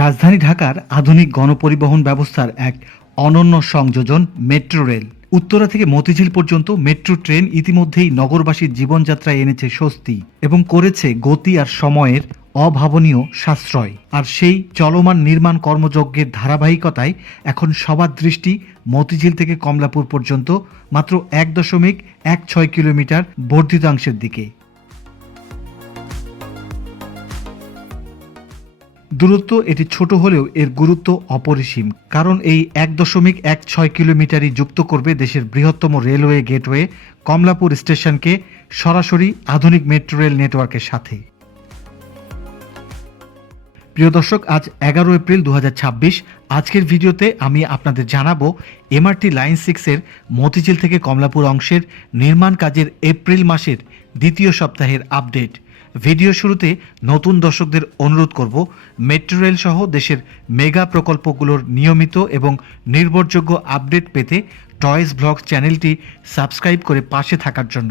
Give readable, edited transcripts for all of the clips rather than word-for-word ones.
রাজধানী ঢাকার আধুনিক গণপরিবহন ব্যবস্থার এক অনন্য সংযোজন মেট্রো রেল। উত্তরা থেকে মতিঝিল পর্যন্ত মেট্রো ট্রেন ইতিমধ্যেই নগরবাসীর জীবনযাত্রায় এনেছে স্বস্তি এবং করেছে গতি আর সময়ের অভাবনীয় সাশ্রয়। আর সেই চলমান নির্মাণ কর্মযজ্ঞের ধারাবাহিকতায় এখন সবার দৃষ্টি মতিঝিল থেকে কমলাপুর পর্যন্ত মাত্র ১.১৬ কিলোমিটার বর্ধিতাংশের দিকে। দূরত্ব এটি ছোট হলেও এর গুরুত্ব অপরিসীম, কারণ এই ১.১৬ কিলোমিটারই যুক্ত করবে দেশের বৃহত্তম রেলওয়ে গেটওয়ে কমলাপুর স্টেশনকে সরাসরি আধুনিক মেট্রো রেল নেটওয়ার্কের সাথে। প্রিয় দর্শক, আজ ১১ এপ্রিল ২০২৬। আজকের ভিডিওতে আমি আপনাদের জানাবো এমআরটি লাইন 6-এর মতিঝিল থেকে কমলাপুর অংশের নির্মাণ কাজের এপ্রিল মাসের দ্বিতীয় সপ্তাহের আপডেট। ভিডিও শুরুতে নতুন দর্শকদের অনুরোধ করব মেট্রো রেল সহ দেশের মেগা প্রকল্পগুলোর নিয়মিত এবং নির্ভরযোগ্য আপডেট পেতে টয়েস ব্লগস চ্যানেলটি সাবস্ক্রাইব করে পাশে থাকার জন্য।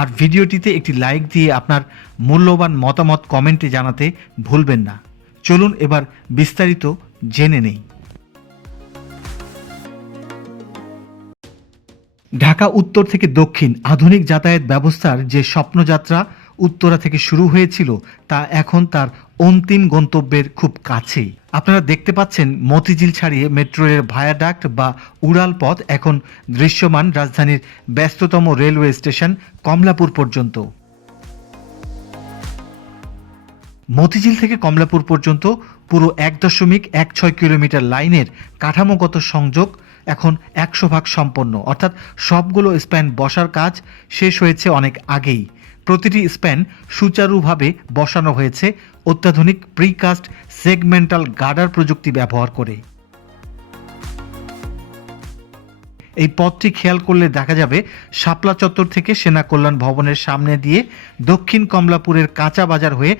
আর ভিডিওটিতে একটি লাইক দিয়ে আপনার মূল্যবান মতামত কমেন্টে জানাতে ভুলবেন না। চলুন এবার বিস্তারিত জেনে নেই। ঢাকা উত্তর থেকে দক্ষিণ আধুনিক যাতায়াত ব্যবস্থার যে স্বপ্নযাত্রা উত্তরা থেকে শুরু হয়েছিল তা এখন তার অন্তিম গন্তব্যের খুব কাছেই। আপনারা দেখতে পাচ্ছেন মতিঝিল ছাড়িয়ে মেট্রো রেল ভায়াডাক্ট বা উড়াল পথ এখন দৃশ্যমান রাজধানীর ব্যস্ততম রেলওয়ে স্টেশন কমলাপুর পর্যন্ত। মতিঝিল থেকে কমলাপুর পর্যন্ত পুরো ১.১৬ কিলোমিটার লাইনের কাঠামোগত সংযোগ এখন ১০০% সম্পন্ন, অর্থাৎ সবগুলো স্প্যান বসার কাজ শেষ হয়েছে অনেক আগেই। প্রতিটি স্প্যান সুচারুভাবে বসানো হয়েছে অত্যাধুনিক প্রিকাস্ট সেগমেন্টাল গার্ডার প্রযুক্তি ব্যবহার করে। এই পথটি খেয়াল করলে দেখা যাবে শাপলা চত্বর থেকে সেনা কল্যাণ ভবনের সামনে দিয়ে দক্ষিণ কমলাপুরের কাঁচা বাজার হয়ে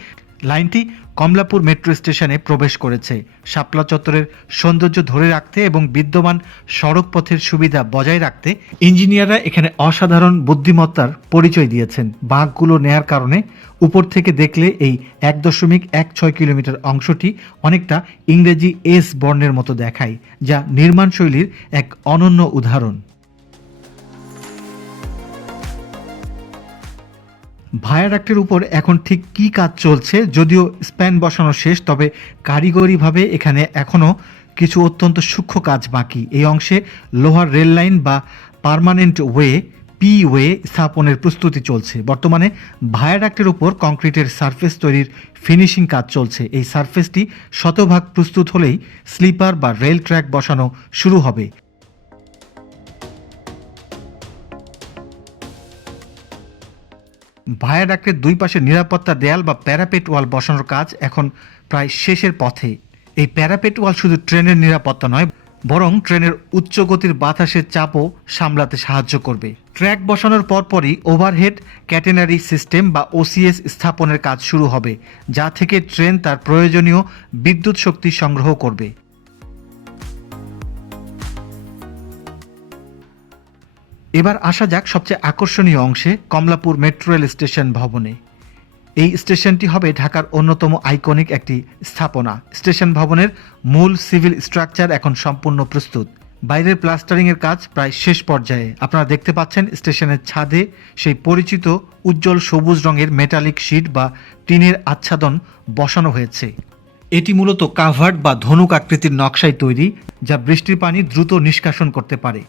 লাইনটি কমলাপুর মেট্রো স্টেশনে প্রবেশ করেছে। শাপলা চত্বরের সৌন্দর্য ধরে রাখতে এবং বিদ্যমান সড়ক পথের সুবিধা বজায় রাখতে ইঞ্জিনিয়াররা এখানে অসাধারণ বুদ্ধিমত্তার পরিচয় দিয়েছেন। বাঁকগুলো নেয়ার কারণে উপর থেকে দেখলে এই ১.১৬ কিলোমিটার অংশটি অনেকটা ইংরেজি এস বর্ণের মতো দেখায়, যা নির্মাণ শৈলীর এক অনন্য উদাহরণ। ভায়াডাক্টের উপর এখন ঠিক কী কাজ চলছে, যদিও স্প্যান বসানো শেষ, তবে কারিগরিভাবে এখানে এখনও কিছু অত্যন্ত সূক্ষ্ম কাজ বাকি। এই অংশে লোহার রেল লাইন বা পার্মানেন্ট ওয়ে ওয়ে স্থাপনের প্রস্তুতি চলছে। বর্তমানে ভায়াডাক্টের উপর কংক্রিটের সারফেস তৈরির ফিনিশিং কাজ চলছে। এই সারফেসটি শতভাগ প্রস্তুত হলেই স্লিপার বা রেল ট্র্যাক বসানো শুরু হবে। ভায়াডাক্টের দুই পাশে নিরাপত্তা দেয়াল বা প্যারাপেট ওয়াল বসানোর কাজ এখন প্রায় শেষের পথে। এই প্যারাপেট ওয়াল শুধু ট্রেনের নিরাপত্তা নয়, বরং ট্রেনের উচ্চ গতির বাতাসের চাপও সামলাতে সাহায্য করবে। ট্র্যাক বসানোর পরপরই ওভারহেড ক্যাটেনারি সিস্টেম বা ওসিএস স্থাপনের কাজ শুরু হবে, যা থেকে ট্রেন তার প্রয়োজনীয় বিদ্যুৎ শক্তি সংগ্রহ করবে। এবার আসা যাক সবচেয়ে আকর্ষণীয় অংশে, কমলাপুর মেট্রো রেল স্টেশন ভবনে। এই স্টেশনটি হবে ঢাকার অন্যতম আইকনিক একটি স্থাপনা। স্টেশন ভবনের মূল সিভিল স্ট্রাকচার এখন সম্পূর্ণ প্রস্তুত। বাইরের প্লাস্টারিংয়ের কাজ প্রায় শেষ পর্যায়ে। আপনারা দেখতে পাচ্ছেন স্টেশনের ছাদে সেই পরিচিত উজ্জ্বল সবুজ রঙের মেটালিক শিট বা টিনের আচ্ছাদন বসানো হয়েছে। এটি মূলত কাভার্ড বা ধনুক আকৃতির নকশায় তৈরি, যা বৃষ্টির পানি দ্রুত নিষ্কাশন করতে পারে।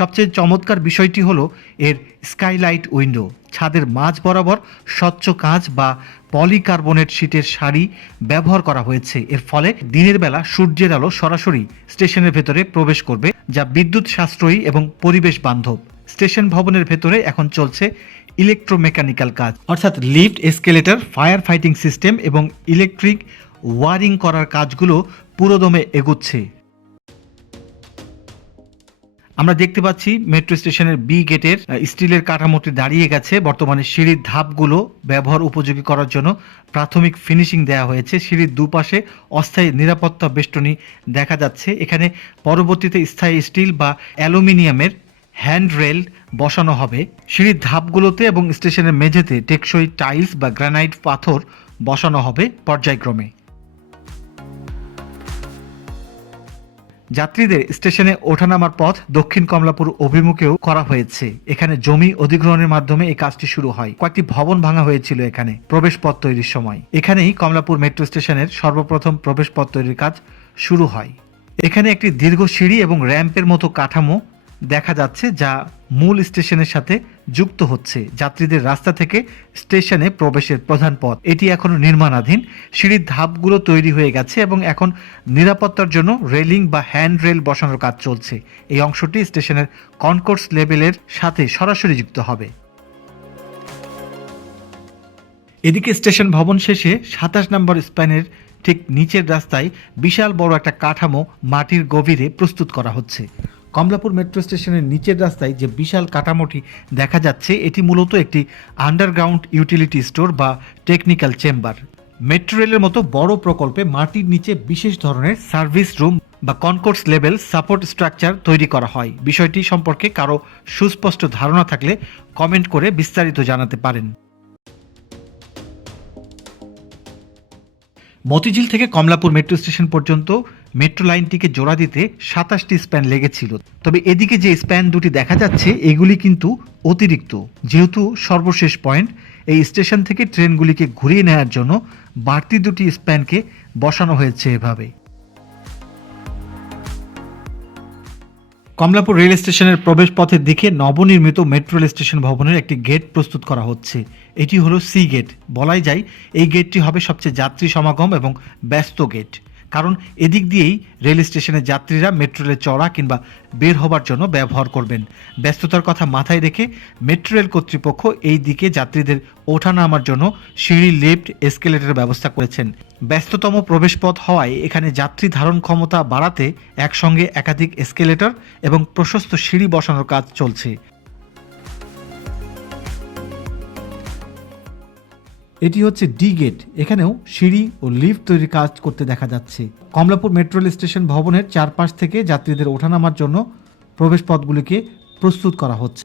সবচেয়ে চমৎকার বিষয়টি হলো এর স্কাইলাইট উইন্ডো। ছাদের মাঝ বরাবর স্বচ্ছ কাঁচ বা পলিকার্বনেট শীটের সারি ব্যবহার করা হয়েছে। এর ফলে দিনের বেলা সূর্যের আলো সরাসরি স্টেশনের ভেতরে প্রবেশ করবে, যা বিদ্যুৎ সাশ্রয়ী এবং পরিবেশ বান্ধব। স্টেশন ভবনের ভেতরে এখন চলছে ইলেকট্রোমেকানিক্যাল কাজ, অর্থাৎ lift, escalator, fire fighting system এবং ইলেকট্রিক ওয়ারিং করার কাজগুলো পুরোদমে এগুচ্ছে। আমরা দেখতে পাচ্ছি মেট্রো স্টেশনের বি গেটের স্টিলের কাঠামোটি দাঁড়িয়ে গেছে। বর্তমানে সিঁড়ির ধাপগুলো ব্যবহার উপযোগী করার জন্য প্রাথমিক ফিনিশিং দেওয়া হয়েছে। সিঁড়ির দুপাশে অস্থায়ী নিরাপত্তা বেষ্টনী দেখা যাচ্ছে। এখানে পরবর্তীতে স্থায়ী স্টিল বা অ্যালুমিনিয়ামের হ্যান্ড রেল বসানো হবে। সিঁড়ির ধাপগুলোতে এবং স্টেশনের মেঝেতে টেকসই টাইলস বা গ্রানাইট পাথর বসানো হবে পর্যায়ক্রমে। যাত্রীদের স্টেশনে ওঠানামার পথ দক্ষিণ কমলাপুর অভিমুখেও করা হয়েছে। এখানে জমি অধিগ্রহণের মাধ্যমে এই কাজটি শুরু হয়। কয়েকটি ভবন ভাঙা হয়েছিল এখানে প্রবেশ পথ তৈরির সময়। এখানেই কমলাপুর মেট্রো স্টেশনের সর্বপ্রথম প্রবেশ পথ তৈরির কাজ শুরু হয়। এখানে একটি দীর্ঘ সিঁড়ি এবং র্যাম্পের মতো কাঠামো দেখা যাচ্ছে, যা মূল স্টেশনের সাথে যুক্ত হচ্ছে। যাত্রীদের রাস্তা থেকে স্টেশনে প্রবেশের প্রধান পথ এটি এখনো নির্মাণাধীন। সিঁড়ির ধাপগুলো তৈরি হয়ে গেছে এবং এখন নিরাপত্তার জন্য রেলিং বা হ্যান্ড রেল বসানোর কাজ চলছে। এই অংশটি স্টেশনের কনকোর্স লেভেলের সাথে সরাসরি যুক্ত হবে। এদিকে স্টেশন ভবন শেষে 27 নম্বর স্প্যানের ঠিক নিচের রাস্তায় বিশাল বড় একটা কাঠামো মাটির গভীরে প্রস্তুত করা হচ্ছে। কমলাপুর মেট্রো স্টেশনের নিচের রাস্তায় যে বিশাল কাঠামোটি দেখা যাচ্ছে, এটি মূলত একটি আন্ডারগ্রাউন্ড ইউটিলিটি স্টোর বা টেকনিক্যাল চেম্বার। মেট্রো রেলের মতো বড় প্রকল্পে মাটির নিচে বিশেষ ধরনের সার্ভিস রুম বা কনকোর্স লেভেল সাপোর্ট স্ট্রাকচার তৈরি করা হয়। বিষয়টি সম্পর্কে কারো সুস্পষ্ট ধারণা থাকলে কমেন্ট করে বিস্তারিত জানাতে পারেন। মতিঝিল থেকে কমলাপুর মেট্রো স্টেশন পর্যন্ত মেট্রো লাইনটিকে জোড়া দিতে 27টি স্প্যান লেগেছিল। তবে এদিকে যে স্প্যান দুটি দেখা যাচ্ছে এগুলি কিন্তু অতিরিক্ত, যেহেতু সর্বশেষ পয়েন্ট। এই স্টেশন থেকে ট্রেনগুলিকে ঘুরিয়ে নেওয়ার জন্য বাড়তি দুটি স্প্যানকে বসানো হয়েছে এভাবে। কমলাপুর রেল স্টেশনের প্রবেশ পথের দিকে নবনির্মিত মেট্রো রেল স্টেশন ভবনের একটি গেট প্রস্তুত করা হচ্ছে। এটি হলো সি গেট। বলাই যায় এই গেটটি হবে সবচেয়ে যাত্রী সমাগম এবং ব্যস্ত গেট, কারণ এদিক দিয়েই রেল স্টেশনের যাত্রীরা মেট্রো রেলে চড়া কিংবা বের হবার জন্য ব্যবহার করবেন। ব্যস্ততার কথা মাথায় রেখে মেট্রো রেল কর্তৃপক্ষ এই দিকে যাত্রীদের ওঠা নামার জন্য সিঁড়ি, লিফট, এসকেলেটরের ব্যবস্থা করেছেন। ব্যস্ততম প্রবেশপথ হওয়ায় এখানে যাত্রী ধারণ ক্ষমতা বাড়াতে একসঙ্গে একাধিক এসকেলেটর এবং প্রশস্ত সিঁড়ি বসানোর কাজ চলছে। এটি হচ্ছে ডি গেট। এখানেও সিঁড়ি ও লিফট তৈরির কাজ করতে দেখা যাচ্ছে। কমলাপুর মেট্রো রেল স্টেশন ভবনের চারপাশ থেকে যাত্রীদের ওঠানামার জন্য প্রবেশ পথগুলিকে প্রস্তুত করা হচ্ছে।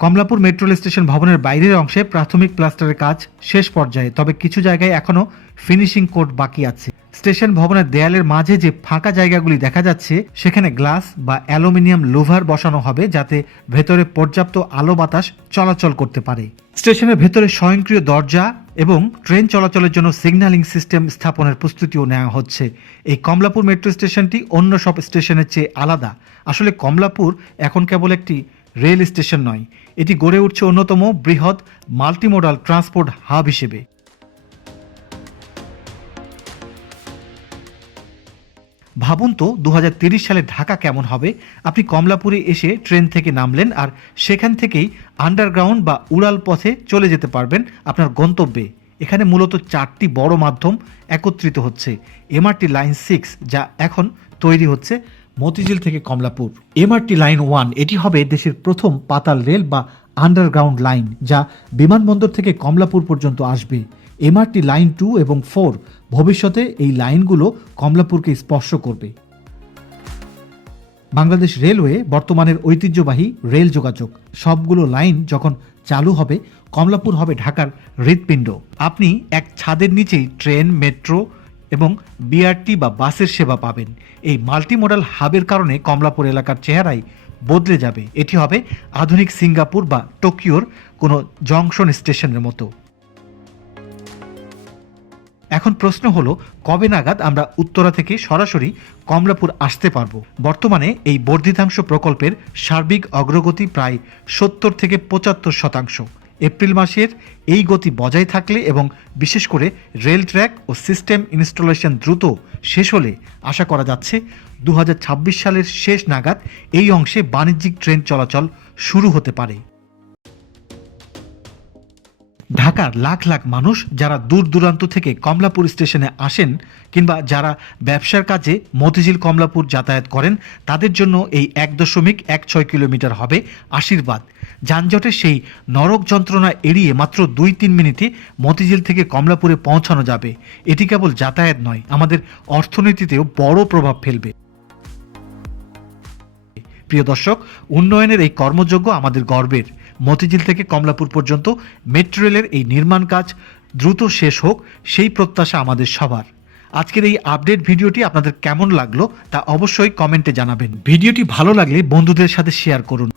কমলাপুর মেট্রো রেল স্টেশন ভবনের বাইরের অংশে প্রাথমিক প্লাস্টারের কাজ শেষ পর্যায়ে, তবে কিছু জায়গায় এখনও ফিনিশিং কোড বাকি আছে। স্টেশন ভবনের দেয়ালের মাঝে যে ফাঁকা জায়গাগুলি দেখা যাচ্ছে সেখানে গ্লাস বা অ্যালুমিনিয়াম লুভার বসানো হবে, যাতে ভেতরে পর্যাপ্ত আলো বাতাস চলাচল করতে পারে। স্টেশনের ভেতরে স্বয়ংক্রিয় দরজা এবং ট্রেন চলাচলের জন্য সিগন্যালিং সিস্টেম স্থাপনের প্রস্তুতিও নেওয়া হচ্ছে। এই কমলাপুর মেট্রো স্টেশনটি অন্য সব স্টেশনের চেয়ে আলাদা। আসলে কমলাপুর এখন কেবল একটি রেল স্টেশন নয়, এটি গড়ে উঠছে অন্যতম বৃহৎ মাল্টিমোডাল ট্রান্সপোর্ট হাব হিসেবে। ভাবুন তো 2030 সালে ঢাকা কেমন হবে। আপনি কমলাপুরে এসে ট্রেন থেকে নামলেন আর সেখান থেকেই আন্ডারগ্রাউন্ড বা উড়াল পথে চলে যেতে পারবেন আপনার গন্তব্যে। এখানে মূলত 4টি বড় মাধ্যম একত্রিত হচ্ছে। এমআরটি লাইন 6, যা এখন তৈরি হচ্ছে মতিঝিল থেকে কমলাপুর। এমআরটি লাইন 1 এটি হবে দেশের প্রথম পাতাল রেল বা আন্ডারগ্রাউন্ড লাইন, যা বিমানবন্দর থেকে কমলাপুর পর্যন্ত আসবে। এমআরটি লাইন 2 এবং 4 ভবিষ্যতে এই লাইনগুলো কমলাপুরকে স্পর্শ করবে। বাংলাদেশ রেলওয়ে বর্তমানের ঐতিহ্যবাহী রেল যোগাযোগ। সবগুলো লাইন যখন চালু হবে, কমলাপুর হবে ঢাকার হৃৎপিণ্ড। আপনি এক ছাদের নিচেই ট্রেন, মেট্রো এবং বিআরটি বা বাসের সেবা পাবেন। এই মাল্টিমোডাল হাবের কারণে কমলাপুর এলাকার চেহারাই বদলে যাবে। এটি হবে আধুনিক সিঙ্গাপুর বা টোকিওর কোনো জংশন স্টেশনের মতো। এখন প্রশ্ন হলো, কবে নাগাদ আমরা উত্তরা থেকে সরাসরি কমলাপুর আসতে পারবো? বর্তমানে এই বর্ধিতাংশ প্রকল্পের সার্বিক অগ্রগতি প্রায় 70 থেকে 75%। এপ্রিল মাসের এই গতি বজায় থাকলে এবং বিশেষ করে রেল ট্র্যাক ও সিস্টেম ইনস্টলেশন দ্রুত শেষ হলে আশা করা যাচ্ছে 2026 সালের শেষ নাগাদ এই অংশে বাণিজ্যিক ট্রেন চলাচল শুরু হতে পারে। ঢাকার লাখ লাখ মানুষ যারা দূর দূরান্ত থেকে কমলাপুর স্টেশনে আসেন কিংবা যারা ব্যবসার কাজে মতিঝিল কমলাপুর যাতায়াত করেন, তাদের জন্য এই 1.16 কিলোমিটার হবে আশীর্বাদ। যানজটের সেই নরক যন্ত্রণা এড়িয়ে মাত্র 2-3 মিনিটে মতিঝিল থেকে কমলাপুরে পৌঁছানো যাবে। এটি কেবল যাতায়াত নয়, আমাদের অর্থনীতিতেও বড় প্রভাব ফেলবে। প্রিয় দর্শক, উন্নয়নের এই কর্মযজ্ঞ আমাদের গর্বের। মতিঝিল থেকে কমলাপুর পর্যন্ত মেট্রো রেলের এই নির্মাণ কাজ দ্রুত শেষ হোক, সেই প্রত্যাশা আমাদের সবার। আজকের এই আপডেট ভিডিওটি আপনাদের কেমন লাগলো তা অবশ্যই কমেন্টে জানাবেন। ভিডিওটি ভালো লাগলে বন্ধুদের সাথে শেয়ার করুন।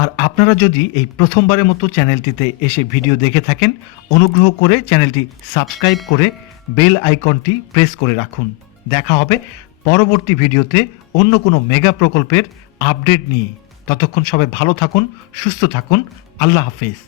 আর আপনারা যদি এই প্রথমবারের মতো চ্যানেলটিতে এসে ভিডিও দেখে থাকেন, অনুগ্রহ করে চ্যানেলটি সাবস্ক্রাইব করে বেল আইকনটি প্রেস করে রাখুন। দেখা হবে পরবর্তী ভিডিওতে অন্য কোনো মেগা প্রকল্পের আপডেট নিয়ে। ততক্ষণ সবাই ভালো থাকুন, সুস্থ থাকুন। আল্লাহ হাফেজ।